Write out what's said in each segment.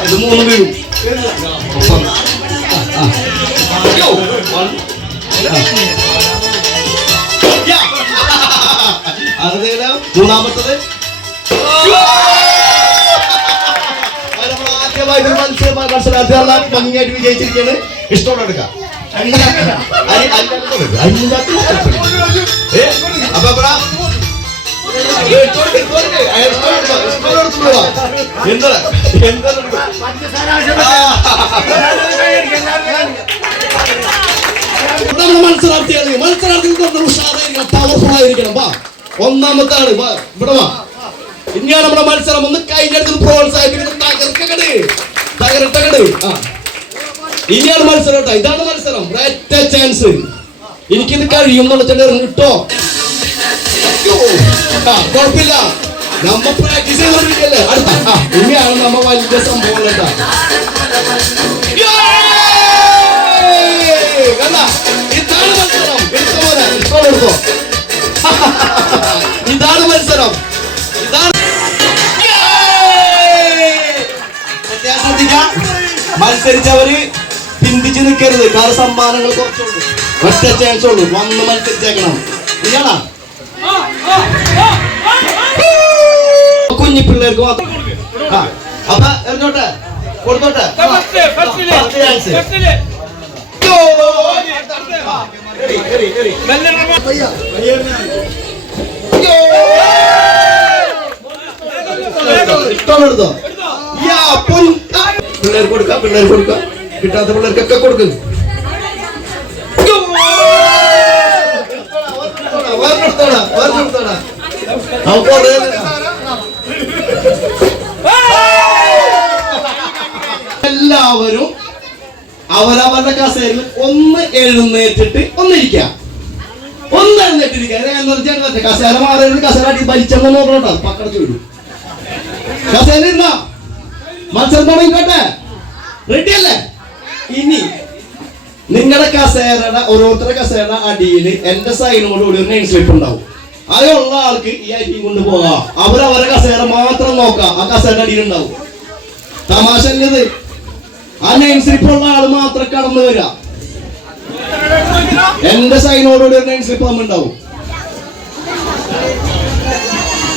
ഇത് മൂന്ന് വീഴും. അതേതാ? മൂന്നാമത്തത് ആദ്യമായിട്ട് ഒരു മത്സരം മത്സരാർത്ഥികളെല്ലാം ഭംഗിയായിട്ട് വിജയിച്ചിരിക്കുകയാണ് ഇഷ്ടമുള്ള എടുക്കാം അപ്പൊ എന്താ എന്താ എടുക്കുക? നമ്മുടെ മത്സരാർത്ഥികൾ നമ്മൾ ഉഷാറായിരിക്കണം പവർഫുൾ ആയിരിക്കണം. വാ ഒന്നാമത്താണ്. വാ ഇവിടെ വാ. ഇനിയാണ് നമ്മുടെ മത്സരം. ഒന്ന് കഴിഞ്ഞെടുത്ത് പ്രോത്സാഹിപ്പിക്കുന്നത് തകർക്കകട് തകർത്തകട് ആ. ഇനിയാണ് മത്സരം കേട്ടോ. ഇതാണ് മത്സരം. ഒറ്റ ചാൻസ് എനിക്കിത് കഴിയും എന്നുള്ള ചെറിയ കിട്ടോ? കുഴപ്പമില്ല. നമ്മ പ്രാക്ടീസ് ചെയ്തോണ്ടിരിക്കല്ലേ അടുത്ത. ആ ഇനിയാണ് നമ്മ വലിയ സംഭവം കേട്ടോ! ഇതാണ് മത്സരം. എടുത്തോ ഇപ്പോൾ എടുത്തോ ഇതാണ് മത്സരം. ഇതാണ് മത്സരിച്ചവര് ചിന്തിച്ചു നിൽക്കരുത് കാരണം സമ്മാനങ്ങൾ കുറച്ചുള്ളൂ. ഒറ്റ ചാൻസ് ഉള്ളൂ. വന്ന് മത്സരിച്ചേക്കണം. ഇയാളാ? കുഞ്ഞി പിള്ളേർക്ക് മാത്രം അപ്പൊ എറിഞ്ഞോട്ടെ? കൊടുത്തോട്ടെ? പിള്ളേർക്ക് കൊടുക്ക പിള്ളേർ കൊടുക്ക. കിട്ടാത്ത പിള്ളേർക്കൊക്കെ കൊടുക്കും. എല്ലാവരും അവരവരുടെ കസേരയിൽ ഒന്ന് എഴുന്നേറ്റിട്ട് ഒന്നിരിക്കാം ഒന്ന് എഴുന്നേറ്റിരിക്കുക. എന്ന് വെച്ചാൽ കസേര മാറി കസേര അടി വലിച്ചെന്ന് നോക്കണോട്ടോ. പക്കടച്ചു വിടും. കസേര ഇരുന്നാ? മത്സരം തുടങ്ങിക്കോട്ടെ? റെഡിയല്ലേ ഇനി നിങ്ങളുടെ കസേരയുടെ ഓരോരുത്തരുടെ കസേരയുടെ അടിയിൽ എന്റെ സൈനോട് കൂടി ഒരു നെയിം സ്ലിപ്പ് ഉണ്ടാവും. അതിലുള്ള ആൾക്ക് ഈ അരിയും കൊണ്ട് പോകാം. അവരവരെ കസേര മാത്രം നോക്കാം ആ കസേരയുടെ അടിയിൽ ഉണ്ടാവും. തമാശ അല്ലത്. ആ നെയിം സ്ലിപ്പ് ഉള്ള ആൾ മാത്രം കടന്നു വരാം. എന്റെ സൈനോടുകൂടി ഒരു നെയിം സ്ലിപ്പ് നമ്മൾ ഉണ്ടാവും.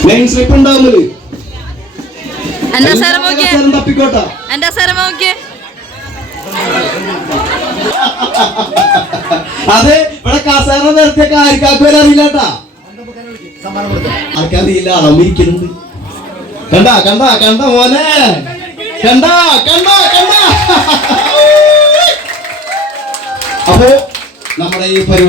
നെയിം സ്ലിപ്പ് ഉണ്ടാവുന്നത് തപ്പിക്കോട്ടെ. എന്റെ സ്ഥലം നോക്കിയേ അതെ ഇവിടെ കസേര നിർത്തിയ കാര്യക്കാർക്ക് വരെ അറിയില്ലാട്ടാ ആർക്കറിയില്ല അളമിരിക്കുന്നുണ്ട് കണ്ടാ കണ്ടാ കണ്ട മോനെ. കണ്ടാ കണ്ട കണ്ട. അപ്പോ നമ്മുടെ ഈ പരിപാടി